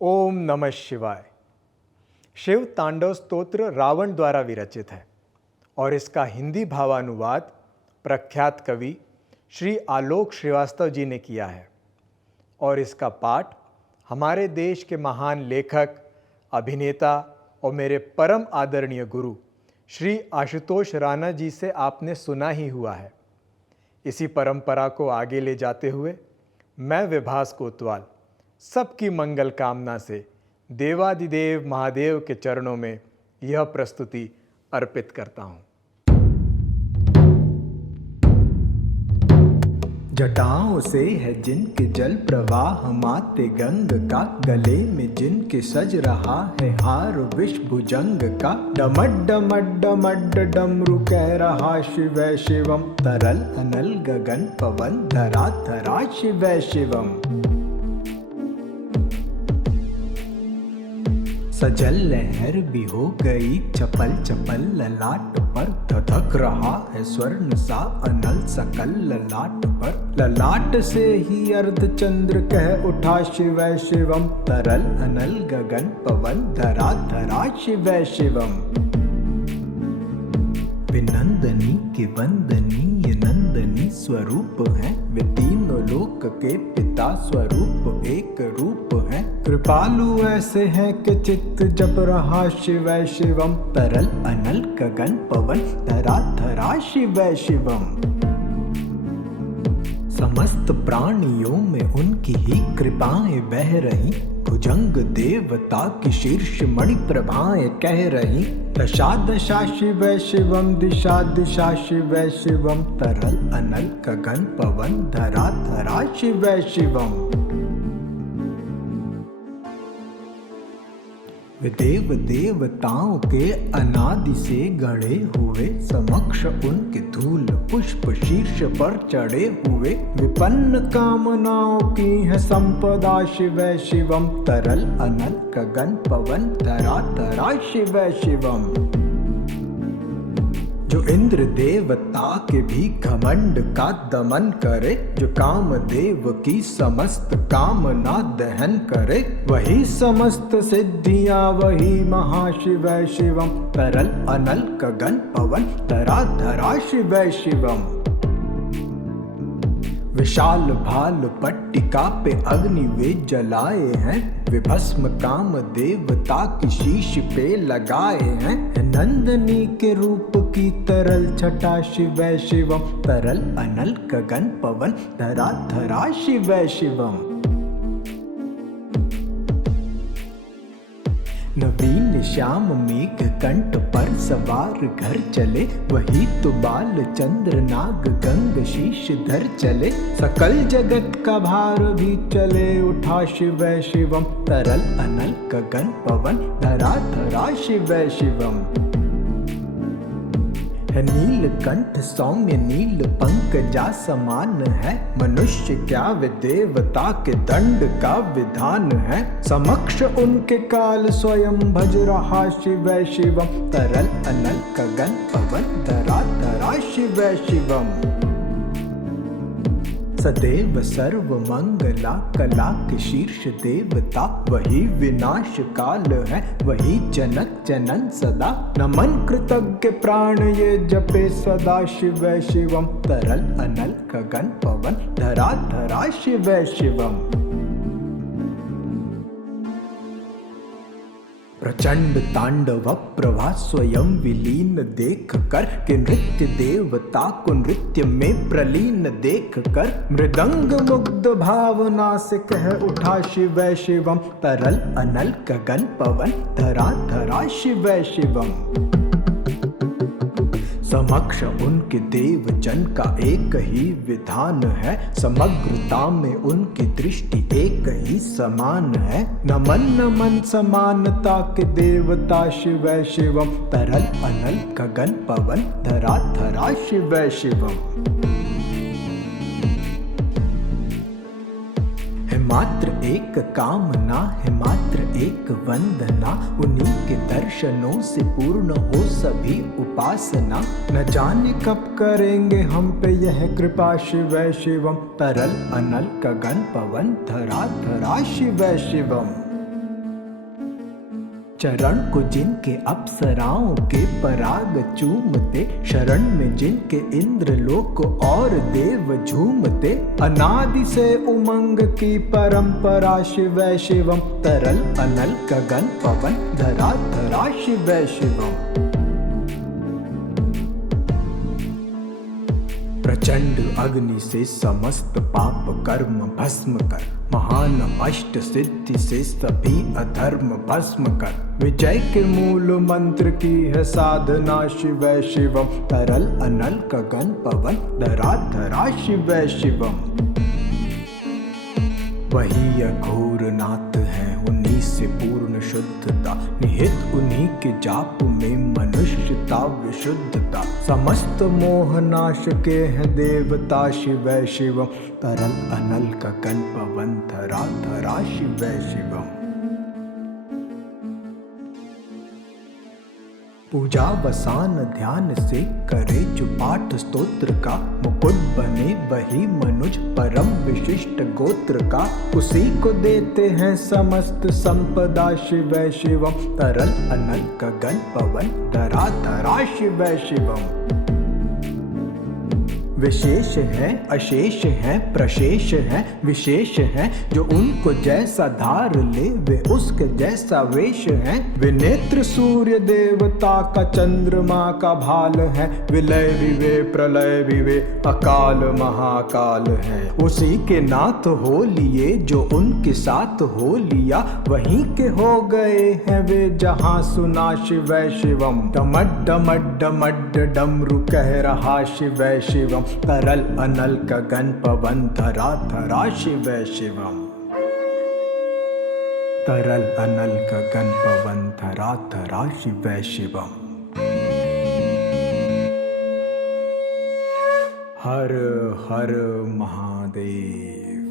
ओम नमः शिवाय। शिव तांडव स्तोत्र रावण द्वारा विरचित है और इसका हिंदी भावानुवाद प्रख्यात कवि श्री आलोक श्रीवास्तव जी ने किया है और इसका पाठ हमारे देश के महान लेखक, अभिनेता और मेरे परम आदरणीय गुरु श्री आशुतोष राणा जी से आपने सुना ही हुआ है। इसी परंपरा को आगे ले जाते हुए मैं विभास कोतवाल सबकी मंगल कामना से देवादिदेव महादेव के चरणों में यह प्रस्तुति अर्पित करता हूँ। जटाओं से है जिनके जल प्रवाह माते गंग का, गले में जिनके सज रहा है हार विष भुजंग का, डमड डमड डमड डमरू कह रहा शिवै शिवम, तरल अनल गगन पवन धरा धरा शिवै शिवम। सजल लहर भी हो गई चपल चपल ललाट पर, धधक रहा है स्वर्ण सा अनल सकल ललाट पर, ललाट से ही अर्ध चंद्र कह उठा शिवै शिवम, तरल अनल गगन पवन धरा धरा शिवै शिवम। विनंदनी के वंदनीय नंदनी स्वरूप है, वे तीनों लोक के पिता स्वरूप एक रूप है, कृपालु ऐसे हैं कि चित्त जप रहा शिवै शिवम, तरल अनल गगन पवन धरा धरा शिवै शिवम। समस्त प्राणियों में उनकी ही कृपाएं बह रही, भुजंग देवता की शीर्ष मणि प्रभाएं कह रही, दशा दशा शिवै शिवम दिशा दिशा शिवै शिवम, तरल अनल गगन पवन धरा धरा शिवै शिवम। वे देव देवताओं के अनादि से गढ़े हुए, समक्ष उनके धूल पुष्प शीर्ष पर चढ़े हुए, विपन्न कामनाओं की है संपदा शिवै शिवम, तरल अनल गगन पवन धरा धरा शिवै शिवम। जो इंद्र देवता के भी घमंड का दमन करे, जो कामदेव की समस्त कामना दहन करे, वही समस्त सिद्धियां वही महाशिवै शिवम, तरल अनल गगन पवन धरा धरा शिवै शिवम। विशाल भाल पट्टिका पे अग्नि वे जलाए हैं, विभस्म काम देवता की शीश पे लगाए हैं, नंदनी के रूप की तरल छटा शिवै शिवम, तरल अनल गगन पवन धरा धरा शिवै शिवम। नवीन श्याम मेघ कंठ पर सवार घर चले, वही तो बाल चंद्र नाग गंग शीश धर चले, सकल जगत का भार भी चले उठा शिवै शिवम, तरल अनल गगन पवन धरा धरा शिवै शिवम। नीलकंठ सौम्य नील पंकजा समान है, मनुष्य क्या वे देवता के दंड का विधान है, समक्ष उनके काल स्वयं भज रहा शिवै शिवम, तरल अनल गगन पवन धरा धरा शिवै शिवम। सदैव सर्व मंगला कला के शीर्ष देवता, वही विनाश काल है वही जनक जनन सदा, नमन कृतज्ञ प्राण ये जपे सदा शिवै शिवम, तरल अनल गगन पवन धरा धरा शिवै शिवम। प्रचंड तांडव प्रभा स्वयं विलीन देख कर, कि नृत्य देवता को नृत्य में प्रलीन देख कर, मृदंग मुग्ध भावना से कह उठा शिवै शिवम, तरल अनल गगन पवन धरा धरा शिवै शिवम। समक्ष उनके देव जन का एक ही विधान है, समग्रता में उनकी दृष्टि एक ही समान है, नमन नमन समानता के देवता शिवै शिवम, तरल अनल गगन पवन धरा धरा शिवै शिवम। है मात्र एक कामना, है मात्र एक वंदना, उन्हीं के दर्शनों से पूर्ण हो सभी उपासना, न जाने कब करेंगे हम पे यह कृपा शिवै शिवम, तरल अनल गगन पवन धरा धरा शिवै शिवम। चरण को जिनके अप्सराओं के पराग चूमते, शरण में जिनके इंद्रलोक और देव झूमते, अनादि से उमंग की परंपरा शिवै शिवम, तरल अनल गगन पवन धरा धरा शिवै शिवम। प्रचंड अग्नि से समस्त पाप कर्म भस्म कर, महान अष्ट सिद्धि से सभी अधर्म भस्म कर, विजय के मूल मंत्र की है साधना शिवै शिवम, तरल अनल गगन पवन धरा धरा शिवै शिवम। वही अघोर नाथ है उन्हीं से पूर्ण शुद्धता, निहित उन्हीं के जाप में मनुष्यता विशुद्धता, समस्त मोह नाश के हैं देवता शिवै शिवम, तरल अनल गगन पवन धरा धरा शिवै शिवम। पूजा वसान ध्यान से करे जो पाठ स्तोत्र का, मुकुट बने वही मनुज परम विशिष्ट गोत्र का, उसी को देते हैं समस्त संपदा शिवै शिवम, तरल अनल गगन पवन धरा धरा शिवै शिवम। विशेष है अशेष है प्रशेष है विशेष है, जो उनको जैसा धार ले वे उसके जैसा वेश है, विनेत्र सूर्य देवता का चंद्रमा का भाल है, विलय विवे प्रलय विवे अकाल महाकाल है, उसी के नाथ हो लिए जो उनके साथ हो लिया, वहीं के हो गए हैं वे जहां सुना शिवै शिवम, डमड डमड डमड डमरू कह रहा शिवै शिवम, तरल अनल गगन पवन धरा धरा शिवै शिवम, तरल अनल गगन पवन धरा धरा शिवै शिवम। हर हर महादेव।